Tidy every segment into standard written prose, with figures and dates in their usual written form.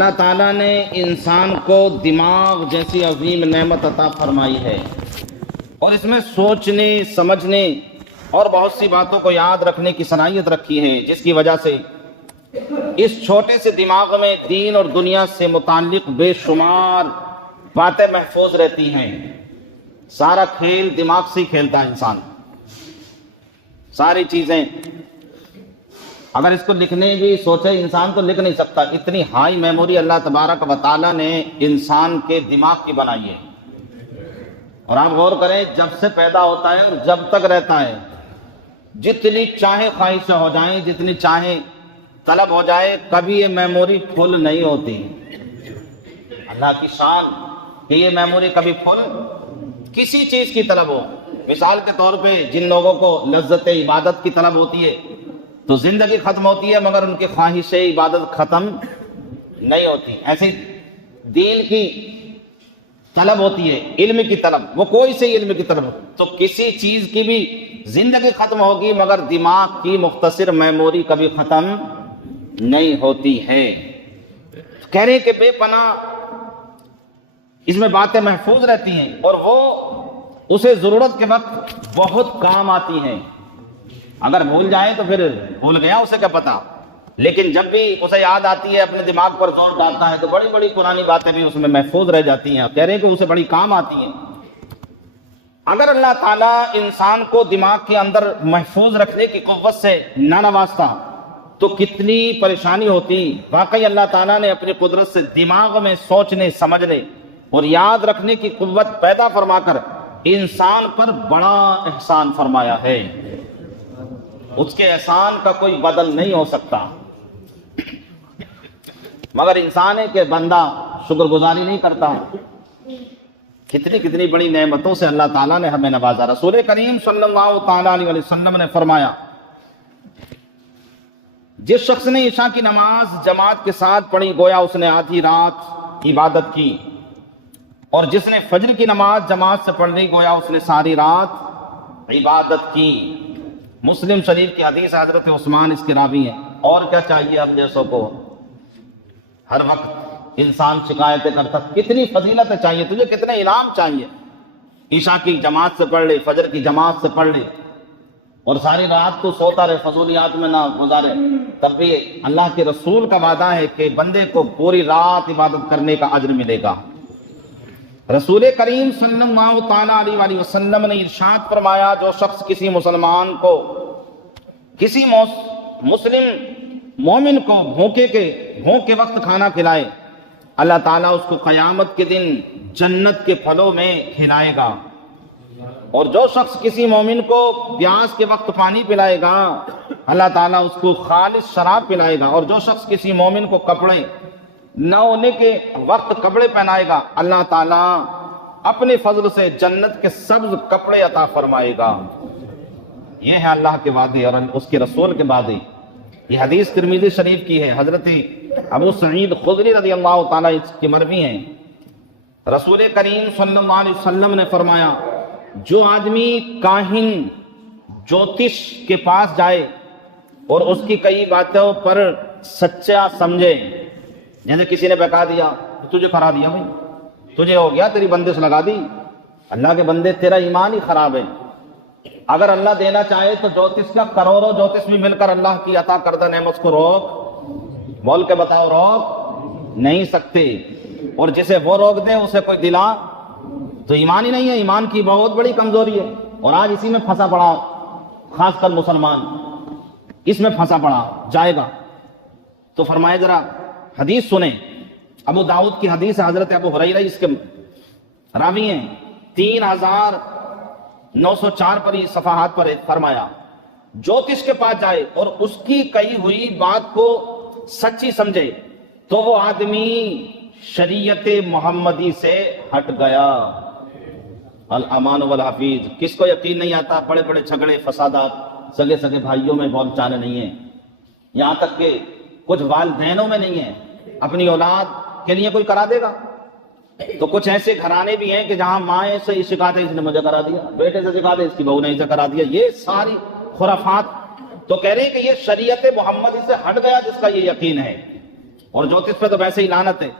اللہ تعالیٰ نے انسان کو دماغ جیسی عظیم نعمت عطا فرمائی ہے اور اس میں سوچنے سمجھنے اور بہت سی باتوں کو یاد رکھنے کی صلاحیت رکھی ہے، جس کی وجہ سے اس چھوٹے سے دماغ میں دین اور دنیا سے متعلق بے شمار باتیں محفوظ رہتی ہیں۔ سارا کھیل دماغ سے ہی کھیلتا ہے انسان، ساری چیزیں اگر اس کو لکھنے بھی سوچے انسان تو لکھ نہیں سکتا، اتنی ہائی میموری اللہ تبارک و تعالیٰ نے انسان کے دماغ کی بنائی ہے۔ اور آپ غور کریں، جب سے پیدا ہوتا ہے اور جب تک رہتا ہے، جتنی چاہے خواہشیں ہو جائیں، جتنی چاہے طلب ہو جائے، کبھی یہ میموری فل نہیں ہوتی۔ اللہ کی شان کہ یہ میموری کبھی فل کسی چیز کی طلب ہو۔ مثال کے طور پہ جن لوگوں کو لذت عبادت کی طلب ہوتی ہے تو زندگی ختم ہوتی ہے مگر ان کی خواہش عبادت ختم نہیں ہوتی۔ ایسے دین کی طلب ہوتی ہے، علم کی طلب، وہ کوئی سے علم کی طلب، تو کسی چیز کی بھی زندگی ختم ہوگی مگر دماغ کی مختصر میموری کبھی ختم نہیں ہوتی ہے۔ کہہ رہے کہ بے پناہ اس میں باتیں محفوظ رہتی ہیں اور وہ اسے ضرورت کے وقت بہت کام آتی ہیں۔ اگر بھول جائے تو پھر بھول گیا، اسے کیا پتا، لیکن جب بھی اسے یاد آتی ہے، اپنے دماغ پر زور ڈالتا ہے تو بڑی بڑی پرانی باتیں بھی اس میں محفوظ رہ جاتی ہیں۔ کہہ رہے ہیں کہ اسے بڑی کام آتی ہیں۔ اگر اللہ تعالیٰ انسان کو دماغ کے اندر محفوظ رکھنے کی قوت سے نہ نوازتا تو کتنی پریشانی ہوتی۔ واقعی اللہ تعالیٰ نے اپنی قدرت سے دماغ میں سوچنے سمجھنے اور یاد رکھنے کی قوت پیدا فرما کر انسان پر بڑا احسان فرمایا ہے۔ اس کے احسان کا کوئی بدل نہیں ہو سکتا، مگر انسان ہے کہ بندہ شکر گزاری نہیں کرتا۔ کتنی بڑی نعمتوں سے اللہ تعالیٰ نے ہمیں نوازا۔ رسول کریم صلی اللہ تعالیٰ علیہ وسلم نے فرمایا، جس شخص نے عشاء کی نماز جماعت کے ساتھ پڑھی گویا اس نے آدھی رات عبادت کی، اور جس نے فجر کی نماز جماعت سے پڑھ لی گویا اس نے ساری رات عبادت کی۔ مسلم شریف کی حدیث، حضرت عثمان اس کے راوی ہیں۔ اور کیا چاہیے ہم جیسوں کو؟ ہر وقت انسان شکایتیں کرتا، کتنی فضیلتیں چاہیے تجھے، کتنے انعام چاہیے۔ عشاء کی جماعت سے پڑھ لے، فجر کی جماعت سے پڑھ لے، اور ساری رات تو سوتا رہے، فضولیات میں نہ گزارے، تب بھی اللہ کے رسول کا وعدہ ہے کہ بندے کو پوری رات عبادت کرنے کا اجر ملے گا۔ رسول کریم صلی اللہ تعالیٰ علیہ وسلم نے ارشاد فرمایا، جو شخص کسی مسلمان کو، کسی مسلم مومن کو بھوک کے وقت کھانا کھلائے، اللہ تعالیٰ اس کو قیامت کے دن جنت کے پھلوں میں کھلائے گا۔ اور جو شخص کسی مومن کو پیاس کے وقت پانی پلائے گا، اللہ تعالیٰ اس کو خالص شراب پلائے گا۔ اور جو شخص کسی مومن کو کپڑے نہ ہونے کے وقت کپڑے پہنائے گا، اللہ تعالیٰ اپنے فضل سے جنت کے سبز کپڑے عطا فرمائے گا۔ یہ ہے اللہ کے وعدے اور اس کے رسول کے وعدے۔ یہ حدیث ترمذی شریف کی ہے، حضرت ابو سعید خدری رضی اللہ تعالیٰ اس کی مروی ہیں۔ رسول کریم صلی اللہ علیہ وسلم نے فرمایا، جو آدمی کاہن جوتش کے پاس جائے اور اس کی کئی باتوں پر سچا سمجھے، جیسے کسی نے بہکا دیا، تجھے کرا دیا بھائی، تجھے ہو گیا، تیری بندش لگا دی، اللہ کے بندے تیرا ایمان ہی خراب ہے۔ اگر اللہ دینا چاہے تو جوتش کا کروڑوں جوتش بھی مل کر اللہ کی عطا کردہ نعمت کو روک، بول کے بتاؤ، روک نہیں سکتے۔ اور جسے وہ روک دے اسے کوئی دلا تو ایمان ہی نہیں ہے، ایمان کی بہت بڑی کمزوری ہے۔ اور آج اسی میں پھنسا پڑا خاص کر مسلمان، اس میں پھنسا پڑا جائے گا۔ تو فرمائے ذرا حدیث سنیں، ابو داؤد کی حدیث ہے، حضرت ابو ہریرہ اس کے راوی ہیں، 3904 پر یہ صفحات پر فرمایا، جوتش کے پاس جائے اور اس کی کہی ہوئی بات کو سچی سمجھے تو وہ آدمی شریعت محمدی سے ہٹ گیا۔ الامان والحفیظ، کس کو یقین نہیں آتا؟ بڑے بڑے جھگڑے فسادات، سگے بھائیوں میں بول چالے نہیں ہیں، یہاں تک کہ کچھ والدینوں میں نہیں ہے، اپنی اولاد کے لیے کوئی کرا دے گا۔ تو کچھ ایسے گھرانے بھی ہیں کہ جہاں مائیں سے یہ شکایت ہے، اس نے مجھے کرا دیا، بیٹے سے شکایت ہے، اس کی بہو نے اسے کرا دیا، یہ ساری خرافات۔ تو کہہ رہے ہیں کہ یہ شریعت محمدی سے ہٹ گیا جس کا یہ یقین ہے۔ اور ज्योतिष पे तो वैसे ही लानत है।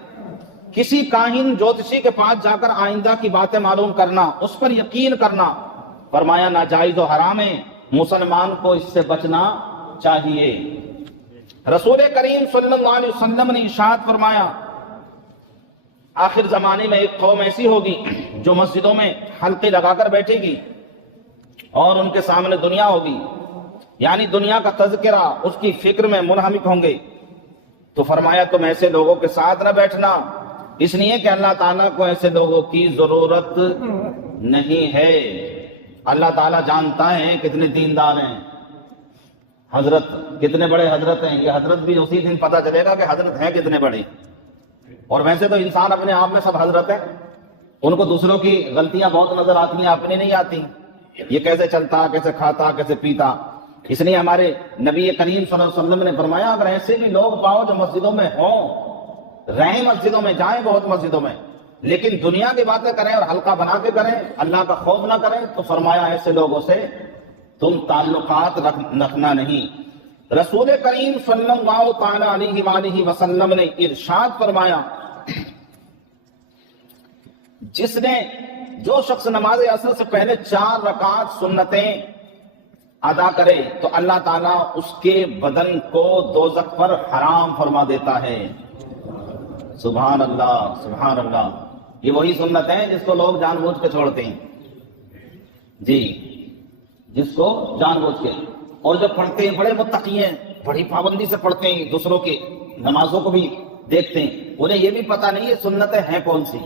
किसी काहिन ज्योतिषी के पास जाकर आइंदा की बातें मालूम करना, उस पर यकीन करना, फरमाया नाजायज और हराम है, मुसलमान को इससे बचना चाहिए। रसूल करीम सल्लल्लाहु अलैहि वसल्लम ने इरशाद फरमाया, आखिर जमाने में एक कौम ऐसी होगी जो मस्जिदों में हल्के लगाकर बैठेगी और उनके सामने दुनिया होगी, यानी दुनिया का तज़किरा उसकी फिक्र में मुनहमिक होंगे। तो फरमाया तुम ऐसे लोगों के साथ न बैठना, इसलिए कि अल्लाह ताला को ऐसे लोगों की जरूरत नहीं है। अल्लाह ताला जानता है कितने दीनदार हैं, हजरत कितने बड़े हजरत हैं। ये हजरत भी उसी दिन पता चलेगा कि हजरत हैं कितने बड़े। और वैसे तो इंसान अपने आप में सब हजरत है, उनको दूसरों की गलतियां बहुत नजर आती हैं, अपनी नहीं आती। ये कैसे चलता, कैसे खाता, कैसे पीता। इसलिए हमारे नबी करीम सल्लल्लाहु अलैहि वसल्लम ने फरमाया, अगर ऐसे भी लोग पाओ जो मस्जिदों में हों, रहें मस्जिदों में, जाएं बहुत मस्जिदों में, लेकिन दुनिया की बातें करें और हल्का बना के करें, अल्लाह का खौफ ना करें, तो फरमाया ऐसे लोगों से तुम ताल्लुकात रखना नहीं। रसूल करीम सल्लल्लाहु अलैहि वसल्लम ने इरशाद फरमाया, जो शख्स नमाज असर से पहले 4 रकात सुन्नतें अदा करे तो अल्लाह ताला उसके बदन को दोज़ख पर हराम फरमा देता है। सुभान अल्लाह, सुभान अल्लाह। ये वही सुन्नत है जिसको लोग जानबूझ के छोड़ते हैं जी, जिसको जानबूझ के। और जब पढ़ते हैं बड़े मुत्तकी हैं, बड़ी पाबंदी से पढ़ते हैं, दूसरों के नमाजों को भी देखते हैं, उन्हें ये भी पता नहीं है सुन्नतें हैं कौन सी।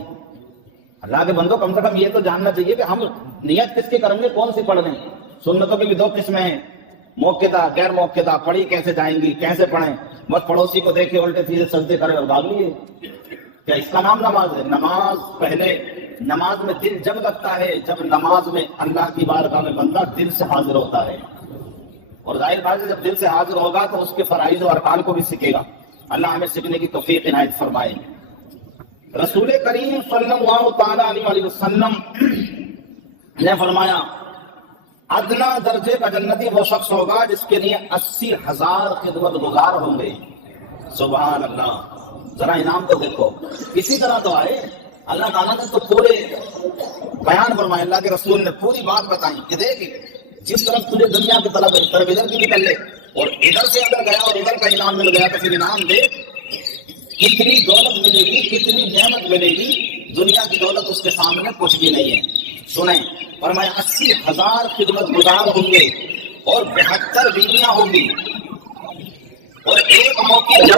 अल्लाह के बंदो, कम से कम ये तो जानना चाहिए कि हम नियत किसकी करेंगे, कौन सी पढ़ रहे हैं। सुन्नतों की भी 2 किस्में हैं, मौक़िदा, गैर मौक़िदा। पढ़ी कैसे जाएंगी, कैसे पढ़ें, बस पड़ोसी को देखे उल्टे सीधे सजदे करे और भाग लिए, क्या इसका नाम नमाज है? नमाज पहले, नमाज में दिल जब लगता है जब नमाज में अल्लाह की बारगाह में बंदा दिल से हाजिर होता है। और जाहिर बात है जब दिल से हाजिर होगा तो उसके फराइज और अरकान को भी सीखेगा। अल्लाह हमें सीखने की तौफीक इनायत फरमाए। रसूल करीम सल्लल्लाहु ताला अलैहि वसल्लम ने फरमाया, अदना दर्जे का जन्नती वो शख्स होगा जिसके लिए 80,000 खिदमत गुजार होंगे। सुभान अल्लाह। जरा इनाम तो देखो, इसी तरह तो आए अल्लाह ताला ने तो पूरे बयान फरमाया, अल्लाह के रसूल ने पूरी बात बताई कि देख, जिस तरफ तुझे दुनिया की तलब है, तरफ इधर की निकल ले, और इधर से अगर गया और इधर का इनाम मिल गया तो फिर इनाम दे। कितनी दौलत मिलेगी, कितनी नेमत मिलेगी, दुनिया की दौलत उसके सामने कुछ भी नहीं है। सुने, फरमाया 80,000 खिदमत गुजार होंगे और 72 बीवियां होंगी, और एक मौके से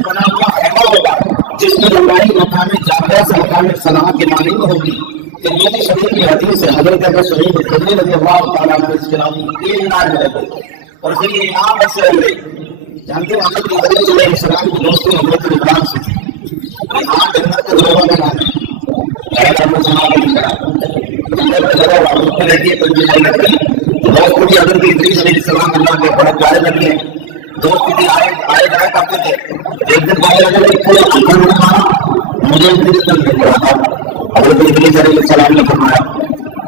बना हुआ हैमा होगा जिसकी लंबाई मकाम जाबा से मकाम सलाह के मालिक होगी। तिरमिज़ी शरीफ की हदीस है, हज़रत अबू सईद खुदरी रज़ियल्लाहु तआला अन्हु इसके नाम ये इनाम मिलेगा। और फिर ये इनाम ऐसे होंगे, जानते हो हज़रत इब्राहीम अलैहिस्सलाम की दोस्ती हज़रत इब्राहीम से थी। यहाँ जन्नत के लोगों ने माने पहले हमने सुना नहीं करा, जन्नत के लोग आप में रहती है तो जन्नत की दोस्त भी हज़रत इब्राहीम अलैहिस्सलाम अल्लाह के बड़े प्यारे लगे हैं। दोस्त भी आए जाया करते थे। एक दिन बाहर मुझे हज़रत इब्राहीम अलैहिस्सलाम ने फरमाया,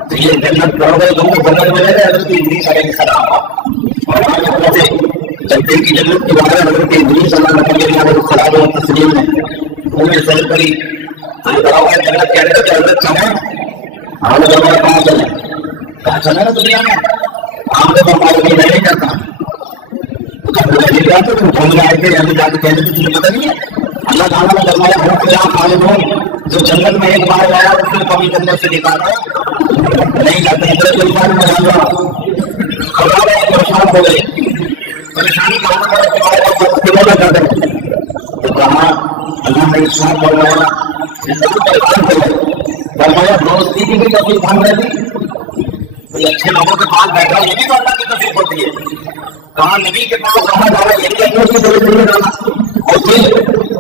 तो ये जन्नत करोगे तुम जन्नत में रहे हज़रत इब्राहीम अलैहिस्सलाम। और आगे जब दिल की जन्नत के बारे में हज़रत इब्राहीम अलैहिस्सलाम तस्लीम ने उन्हें सर करी, जन्नत कह रहे थे हज़रत चले, हम लोग कहाँ चले, कहाँ चले ना दुनिया में, हम लोग हमारे लिए नहीं जाता। तो तुम घूमने आए थे, अभी जाके कहने थे तुझे पता नहीं है। अल्लाह ताला ने फरमाया, हम क्या मालूम हो, जो जन्नत में एक बार गया उसने कभी जन्नत से निकाला नहीं जाता। इधर कोई बार में जाऊंगा खबर है, परेशान हो गए, परेशानी का कर दे। तो कहा अल्लाह ने इस्लाम फरमाया, फरमाया दोस्ती की भी तकलीफ हम रही, कोई अच्छे लोगों के पास बैठा ये भी तो अल्लाह की तकलीफ होती है। कहा नबी के पास रहा जाना ये भी अल्लाह की जरूरत नहीं रहना। और फिर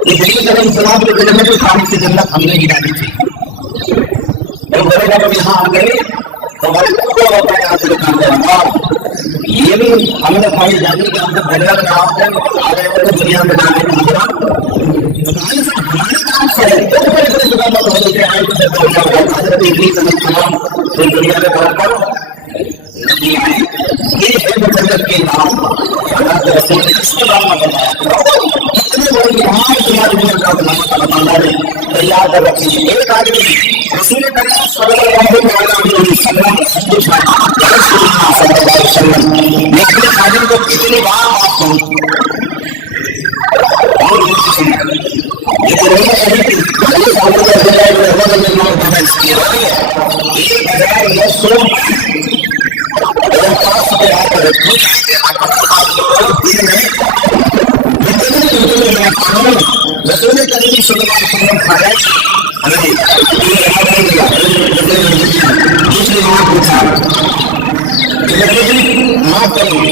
इब्राहीम अलैहिस्सलाम के दिल में भी खाने की जन्नत हमने गिरा दी थी। जब बोलेगा जब यहाँ आ गए तो हमारे को होता है यहाँ से काम करना, ये भी हमने भाई जानी कि हमने भजन में आ गए तो दुनिया में जाने का हमारे काम से है। तो बड़े दुकान हो गए आए हज़रत इब्राहीम अलैहिस्सलाम तो दुनिया में बराबर नहीं आए। ये है जन्नत के नाम, अल्लाह के रसूल ने इसके नाम में बताया। कितने تیار کر رکھی ہے. ایک آدمی رسول کریم صلی اللہ علیہ وسلم میں اپنے خادم کو کتنی بار معاف کروں. رسول کریم صلی اللہ علیہ وسلم معاف کروں.